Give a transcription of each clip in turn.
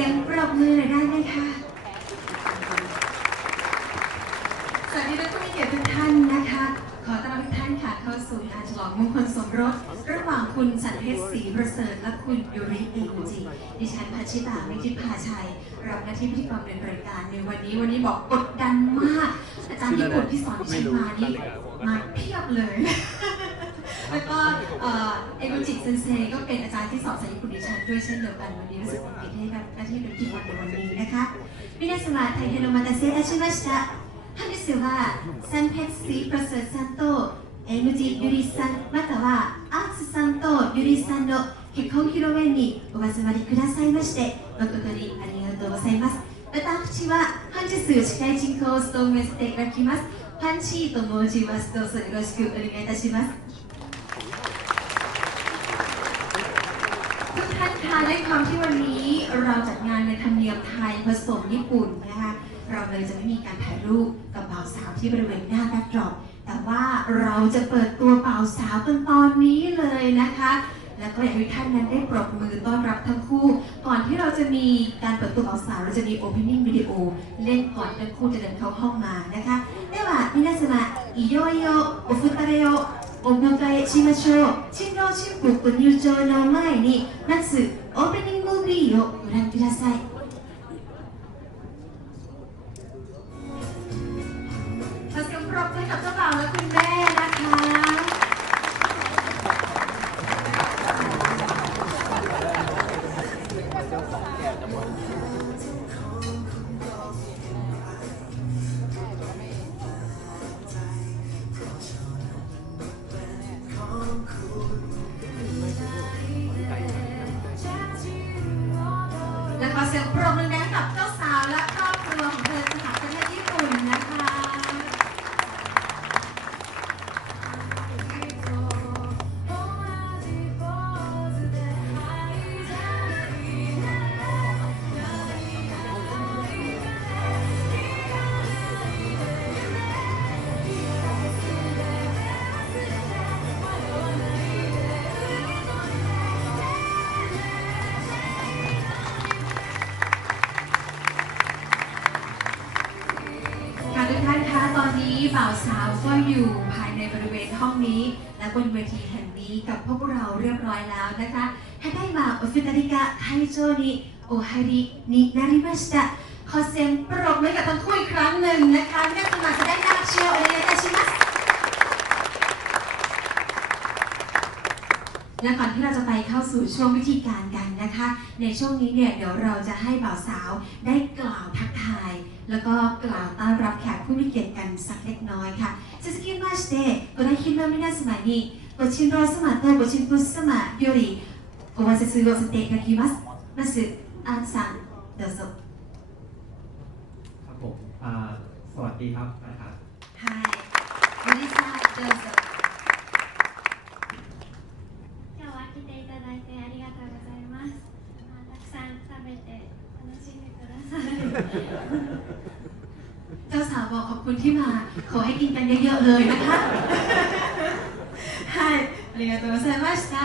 สียงปรบมือหน่อยได้ไหมคะสวัสดีทุกผู้มีเกียรติทุกท่านนะคะ ขอต้อนรับทุกท่านค่ะเข้าสู่งานฉลองมงคลสมรส ระหว่างคุณสันเพชรศรีประเสริฐและคุณยูริเอกุจิดิฉันพัชิตามิจิตภาชัย รับหน้าที่พิธีกรดำเนินรายการในวันนี้วันนี้บอกกดดันมาก อาจารย์ญี่ปุ่นที่สอนดิฉันมานี่มาเพียบเลย แล้วก็ เอ็มจิตเซนเซก็เป็นอาจารย์ที่สอนสายญี่ปุ่นดิฉันด้วยเช่นเดียวกันวันนี้รู้สึกเป็นเกียรติให้กับหน้าที่เป็นพิธีกรในวันนี้นะคะมินาสมาไทเฮโนมาตาเซอาชิมาชิตะท่านชื่อว่าซันเพชรศรีประเสริฐซันโตเอ็มจิยูริซันまたはアーツさんとユリさんの結婚披露宴にお集まりくださいまして誠にありがとうございます私は本日司会進行を務めさせていただきますパンチーと申しますどうぞよろしくお願いいたします ทุกท่านคะในความที่วันนี้เราจัดงานในธรรมเนียมไทยผสมญี่ปุ่นนะคะ เราเลยจะไม่มีการถ่ายรูปกับบ่าวสาวที่บริเวณหน้าแบ็คดรอปแต่ว่าเราจะเปิดตัวบ่าวสาวกันตอนนี้เลยนะคะ แล้วก็อยากให้ท่านนั้นได้ปรบมือต้อนรับทั้งคู่ ก่อนที่เราจะมีการเปิดตัวบ่าวสาวเราจะมี opening video เล่นก่อนทั้งคู่จะเดินเข้าห้องมานะคะでは皆様いよいよお二人を お迎えしましょう。新郎新婦ご入場の前にまずオープニングムービーをご覧ください。 กับพวกเราเรียบร้อยแล้วนะคะถ้าได้มาโอฟิตาริกะไทโจนิโอฮารินินาริมาสตะขอเสียงปรบมือกับทั้งคู่อีกครั้งหนึ่งนะคะที่สมาครแสด้นักเชียวอะไรกันชิมัสและก่อนที่เราจะไปเข้าสู่ช่วงวิธีการกันนะคะ ในช่วงนี้เนี่ยเดี๋ยวเราจะให้บ่าวสาวได้กล่าวทักทาย แล้วก็กล่าวต้อนรับแขกผู้มีเกียรติกันสักเล็กน้อยค่ะจะสกิมมาสเตะก็ได้คิดว่าไม่น่าสมัยนี้ ご新郎様とご新婦様よりご挨拶をさせていただきますまずアーツさんどうぞ ครับผมอ่าสวัสดีครับนะครับ はいゆりさんどうぞ今日は来ていただいてありがとうございます。まあたくさん食べて楽しんでください。 เจ้าสาวบอกขอบคุณที่มา ขอให้กินกันเยอะๆเลยนะคะ はいありがとうございました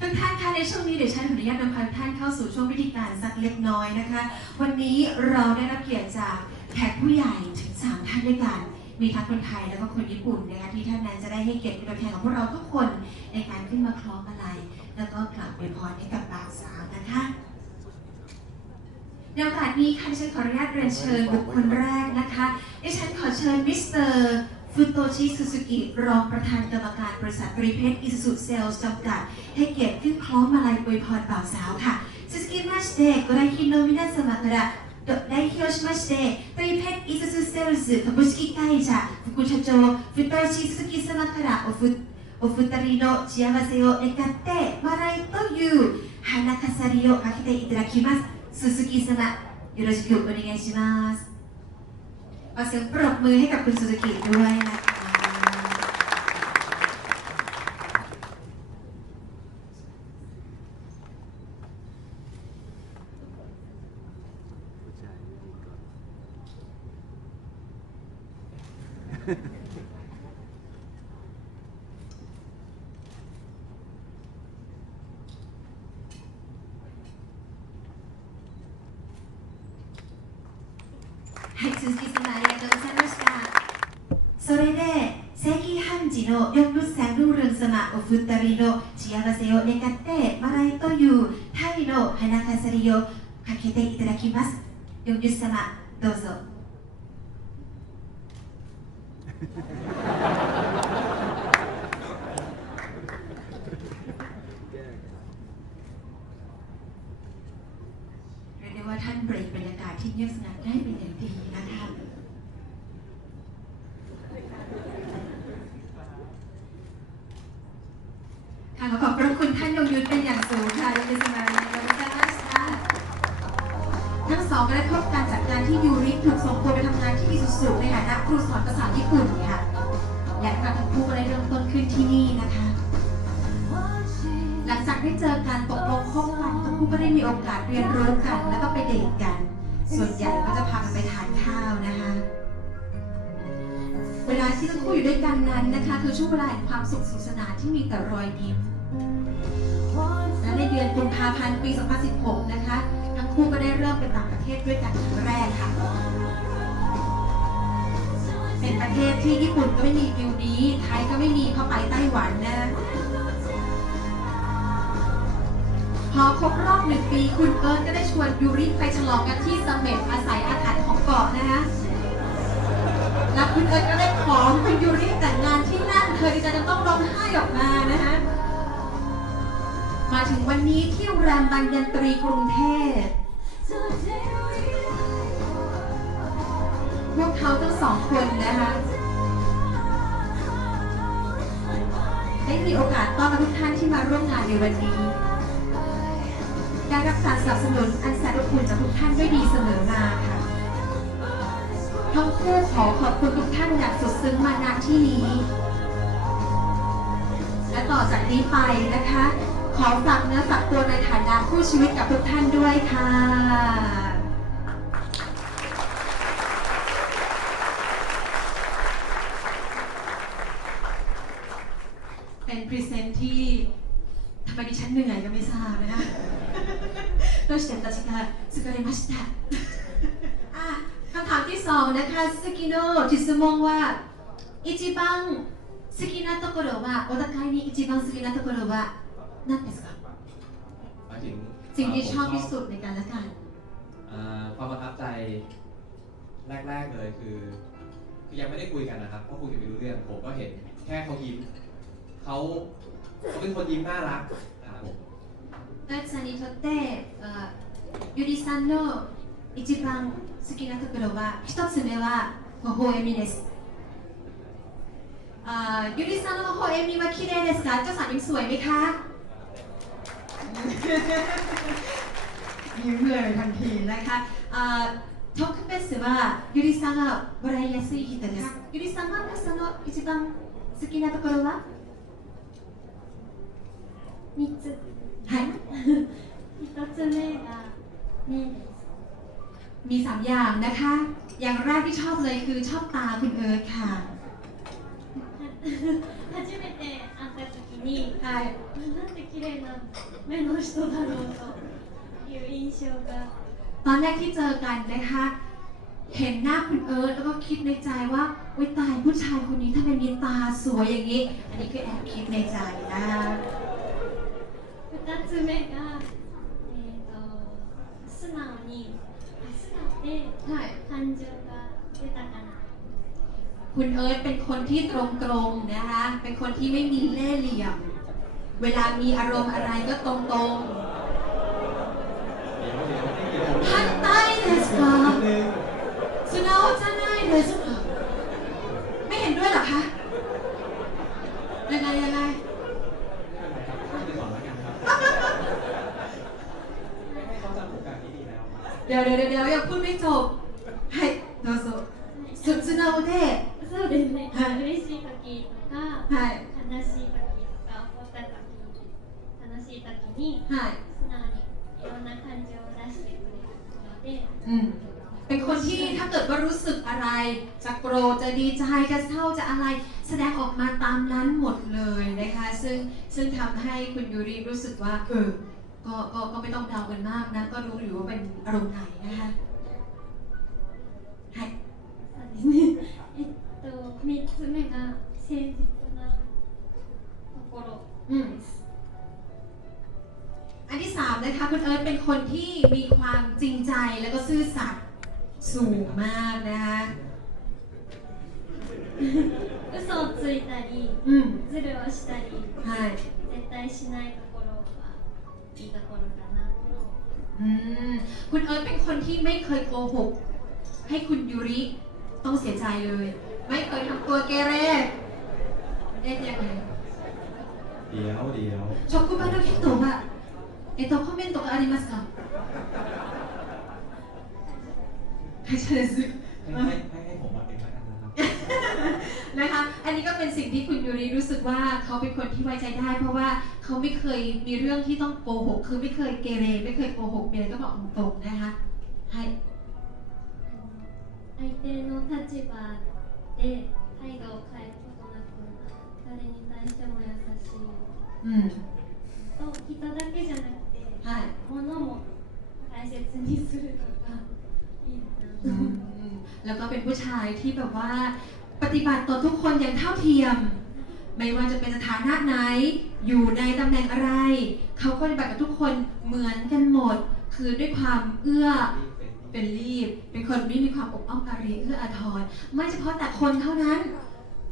ทุกท่านคะในช่วงนี้เดี๋ยวฉันขออนุญาตนำพาทุกท่านเข้าสู่ช่วงวิธีการสักเล็กน้อยนะคะ วันนี้เราได้รับเกียรติจากแขกผู้ใหญ่ถึงสามท่านด้วยกัน มีทั้งคนไทยแล้วก็คนญี่ปุ่นนะคะที่ท่านนั้นจะได้ให้เกียรติเป็นตัวแทนของพวกเราทุกคนในการขึ้นมาคล้องอะไร แล้วก็กล่าวอวยพรให้กับบ่าวสาวนะคะ ในโอกาสนี้ค่ะดิฉันขออนุญาตเรียนเชิญบุคคลแรกนะคะดิฉันขอเชิญมิสเตอร์ ฟุโตชิซูซูกิรองประธานกรรมการบริษัทตรีเพชรอิสุสุเซลส์จำกัด ให้เกียรติขึ้นคล้องมาลัยอวยพรบ่าวสาวค่ะ続きましてご来賓の皆様から代表しましてトリペッイススセールス株式会社副社長ふとしすき様からおふお二人の幸せを願って笑いという花飾りをかけていただきます鈴木様よろしくお願いします ขอเสียงปรบมือให้กับคุณสุสกิด้วยนะคะはい、続きのヨンブさんルールン様お二人の幸せを願ってマライというタイの花飾りをかけていただきますヨンブ様どうぞ เรียกได้ว่าท่านเบรกบรรยากาศที่เงียบสงัดได้เป็นอย่างดีนะคะค่ะ ยงยุทธเป็นอย่างสูงค่ะยงยุทธสมารีขอบคุณมากค่ะทั้งสองก็ได้พบการจัดงานที่ยูริถูกส่งตัวไปทำงานที่อิสุสุในฐานะครูสอนภาษาญี่ปุ่นค่ะ และการทั้งคู่ก็ได้เริ่มต้นขึ้นที่นี่นะคะ หลังจากได้เจอกันตกลงคบกันทั้งคู่ก็ได้มีโอกาสเรียนรู้กัน แล้วก็ไปเดทกัน ส่วนใหญ่ก็จะพากันไปทานข้าวนะคะเวลาที่ทั้งคู่อยู่ด้วยกันนั้นนะคะคือช่วงเวลาแห่งความสุขสนุกสนานที่มีแต่รอยยิ้ม และในเดือนกุมภาพันธ์ปี 2016 นะคะ ทั้งคู่ก็ได้เริ่มไปต่างประเทศด้วยกันครั้งแรกค่ะ เป็นประเทศที่ญี่ปุ่นก็ไม่มีวิวนี้ ไทยก็ไม่มีเพราไปไต้หวันนะพอครบรอบหนึ่งปีคุณเอิร์ธก็ได้ชวนยูริไปฉลองกันที่เสม็ดอาศัยอาถรรพ์ของเกาะนะคะแล้วคุณเอิร์ธก็ได้ขอคุณยูริแต่งงานที่นั่นเธอดีใจจนต้องร้องไห้ออกมานะคะ มาถึงวันนี้ที่โรงแรมบางยันตรีกรุงเทพพวกเขาทั้งสองคนนะคะได้มีโอกาสต้อนรับทุกท่านที่มาร่วมงานในวันนี้ได้รับการสนับสนุนอันแสนอบอุ่นจากทุกท่านด้วยดีเสมอมาค่ะทั้งคู่ขอขอบคุณทุกท่านอย่างสุดซึ้งมาณที่นี้ และต่อจากนี้ไปนะคะ ขอฝากเนื้อฝากตัวในฐานะคู่ชีวิตกับทุกท่านด้วยค่ะ เป็นพรีเซนต์ที่ทำไมดิฉันเหนื่อยก็ไม่ทราบนะคะ どうして私が疲れましたอ่ะคำถามที่สองนะคะสกิโนจิสมงว่า一番好きなところはお互いに一番好きなところは 何ですか หมายถึง สิ่งที่ชอบ ผม ที่สุดในกันและกัน อ่าความประทับใจแรก ๆเลยคือคือยังไม่ได้คุยกันนะครับเพราะคุยกันไม่รู้เรื่องผมก็เห็นแค่เขายิ้มเขาเขาเป็นคนยิ้มน่ารักนะครับผม 大地さんにとってあゆりさんの一番好きなところは一つ目は微笑みですอ่าゆりさんの微笑みは綺麗ですかเจ้าสาวยิ้มสวยไหมคะ ยิ้มเลยทันทีนะคะอ่า特別はゆりさんが笑いやすい人ですゆりさんは皆さんの一番好きなところは三つはい一つ目が目です มีสามอย่างนะคะ อย่างแรกที่ชอบเลยคือชอบตาคุณเอิร์ธค่ะ 初めて会った時 に ใช่ なんて綺麗な目の人だろうという印象が ตอนแรกที่เจอกันนะคะ เห็นหน้าคุณเอิร์ธแล้วก็คิดในใจว่าวิตายผู้ชายคนนี้ทำไมมีตาสวยอย่างนี้ อันนี้คือแอบคิดในใจนะคะ 二つ目が、えー、と素直にあ素直で ใช่ 感情が豊かな คุณเอิร์ธเป็นคนที่ตรงๆนะคะ เป็นคนที่ไม่มีเล่ห์เหลี่ยม เวลามีอารมณ์อะไรก็ตรง เดี๋ยวเดี๋ยวเดี๋ยว ๆท่านใต้เดสกา นิดนึง สุนาโอจะไนเดสกาไม่เห็นด้วยเหรอคะ ยังไงยังไง ไม่เป็นไรครับข้ามไปก่อนแล้วกันครับให้เขาจำผมแบบนี้ดีแล้วครับ เดี๋ยวเดี๋ยวเดี๋ยวยังพูดไม่จบให้どうぞสุสุนาโอเดะ そうですね、はい嬉しい時とか はい悲しい時とか怒った時楽しい時にはい素直にいろんな感情を出してくれるので อืมเป็นคนที่ถ้าเกิดว่ารู้สึกอะไร จะโกรธจะดีใจจะเศร้าจะอะไร แสดงออกมาตามนั้นหมดเลยนะคะ ซึ่งซึ่งทำให้คุณยูริรู้สึกว่าเออก็ก็ก็ไม่ต้องเดากันมากนะ ก็รู้อยู่ว่าเป็นอารมณ์ไหนนะคะはい ですね。えっと、三つ目が誠実なところ อืม です。 อันที่สามนะคะคุณเอิร์ธเป็นคนที่มีความจริงใจแล้วก็ซื่อสัตย์สูงมากนะคะ 嘘をついたり、 อืม ズルをしたり、 ใช่ 絶対しないところはいいところかなと。 อืมคุณเอิร์ธเป็นคนที่ไม่เคยโกหก ให้คุณยูริต้องเสียใจเลย ไม่เคยทำตัวเกเรเอ๊ะยังไง เดี๋ยวเดี๋ยว 職場の人はえっとコメントがありますか会社です ให้ให้ให้ให้ผมมาเป็นแล้วกันนะครับ นะคะ อันนี้ก็เป็นสิ่งที่คุณยูริรู้สึกว่าเขาเป็นคนที่ไว้ใจได้ เพราะว่าเขาไม่เคยมีเรื่องที่ต้องโกหก คือไม่เคยเกเร ไม่เคยโกหกมีอะไรก็บอกตรงๆนะคะให้ 相手の立場 で態度を変えることなく、誰に対しても優しい。 อืม と人だけじゃなくて、 ใช่ 物も大切にするとかいいな อืมแล้วก็เป็นผู้ชายที่แบบว่า ปฏิบัติต่อทุกคนอย่างเท่าเทียม ไม่ว่าจะเป็นสถานะไหน อยู่ในตำแหน่งอะไร เขาก็ปฏิบัติกับทุกคนเหมือนกันหมด คือด้วยความเอื้อ เป็นรีบ เป็นคนที่มีความอบอ้อมอารีเอื้ออาทร ไม่เฉพาะแต่คนเท่านั้น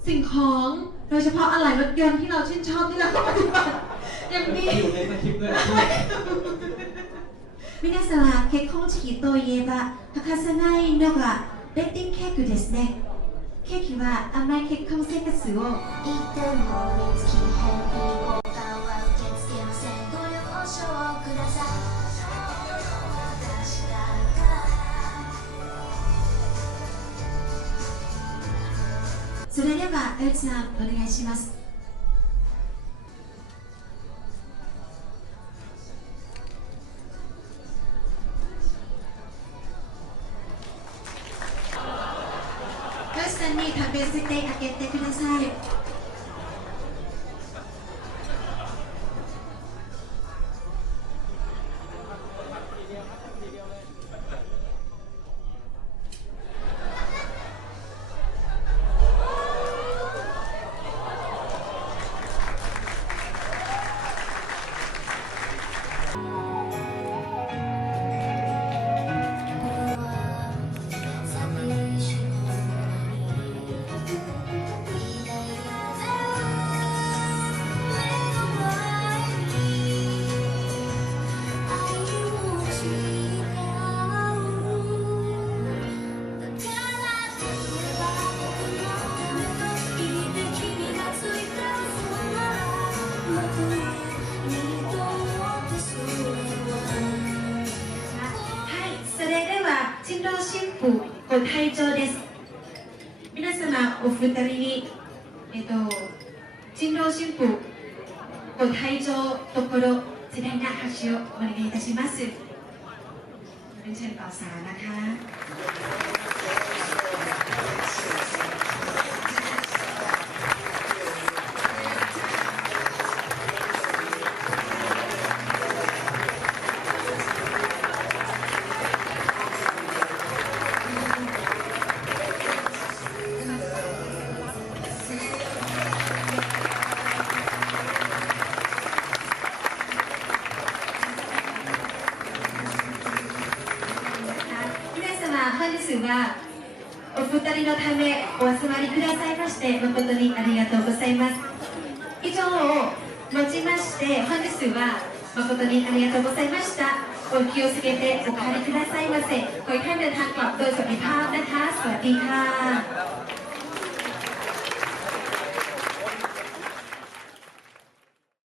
สิ่งของ โดยเฉพาะอะไหล่รถยนต์ที่เราชื่นชอบที่เราก็ปฏิบัติอย่างดี อยู่ในสคริปต์ด้วยนะพี่ 皆様結婚式といえば欠かせないのがベッディングケーキですねケーキは甘い結婚生活をいても見つきヘビーボタンは受け付けませんご了承ください それではエルさんお願いします。エルさんに食べさせてあげてください婦ご退場です。皆様お二人にえっと新郎新婦ご退場ところ盛大な拍手をお願いいたします。เป็นเชิญต่อสารนะคะ 皆様本日はお二人のためお集まりくださいまして誠にありがとうございます以上をもちまして本日は誠にありがとうございましたお気をつけてお帰りくださいませขอให้ท่านเดินทางกลับโดยสวัสดิภาพนะคะ สวัสดีค่ะ